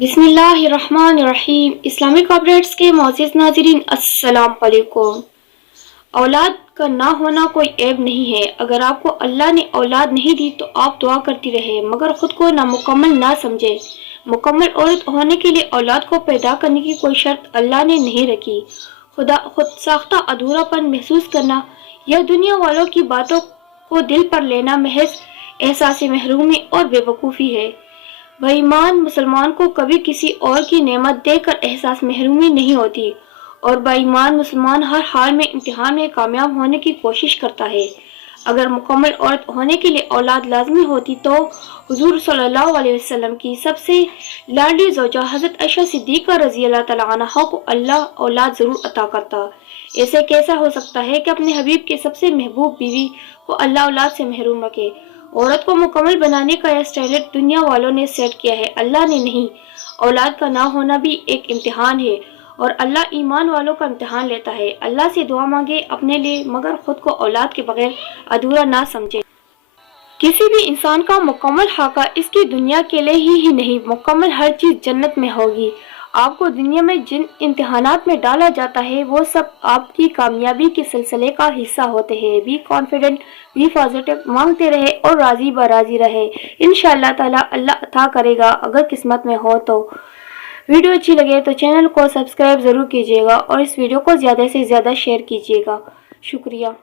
बिस्मिल्लाहिर्रहमानिर्रहीम। Islamic updates के मोअज़्ज़िज़ नाज़रीन, अस्सलाम वालेकुम। औलाद का ना होना कोई ऐब नहीं है। अगर आपको अल्लाह ने औलाद नहीं दी तो आप दुआ करती रहे, मगर खुद को नामुकम्मल ना समझे। मुकम्मल औरत होने के लिए औलाद को पैदा करने की कोई शर्त अल्लाह ने नहीं रखी। खुद साख्ता अधूरापन महसूस करना या दुनिया वालों की बातों को दिल पर लेना महज एहसास महरूमी और बेवकूफ़ी है। बेईमान मुसलमान को कभी किसी और की नेमत देखकर एहसास महरूमी नहीं होती, और बेईमान मुसलमान हर हाल में इम्तिहान में कामयाब होने की कोशिश करता है। अगर मुकम्मल औरत होने के लिए औलाद लाजमी होती तो हुजूर सल्लल्लाहु अलैहि वसल्लम की सबसे लाडली ज़ौजा हज़रत आयशा सिद्दीक़ा रज़ी अल्लाह तआला अन्हा को अल्लाह औलाद ज़रूर अता करता। ऐसे कैसा हो सकता है कि अपने हबीब के सबसे महबूब बीवी को अल्लाह औलाद से महरूम रखे। औरत को मुकम्मल बनाने का यह स्टैंडर्ड दुनिया वालों ने सेट किया है, अल्लाह ने नहीं। औलाद का ना होना भी एक इम्तिहान है, और अल्लाह ईमान वालों का इम्तिहान लेता है। अल्लाह से दुआ मांगे अपने लिए, मगर खुद को औलाद के बगैर अधूरा ना समझे। किसी भी इंसान का मुकम्मल खाका इसकी दुनिया के लिए ही नहीं, मुकम्मल हर चीज जन्नत में होगी। आपको दुनिया में जिन इम्तिहानात में डाला जाता है वो सब आपकी कामयाबी के सिलसिले का हिस्सा होते हैं। बी कॉन्फिडेंट, बी पॉजिटिव, मांगते रहे और राजी बराजी रहे। इंशाअल्लाह ताला अल्लाह अता करेगा अगर किस्मत में हो तो। वीडियो अच्छी लगे तो चैनल को सब्सक्राइब ज़रूर कीजिएगा और इस वीडियो को ज़्यादा से ज़्यादा शेयर कीजिएगा। शुक्रिया।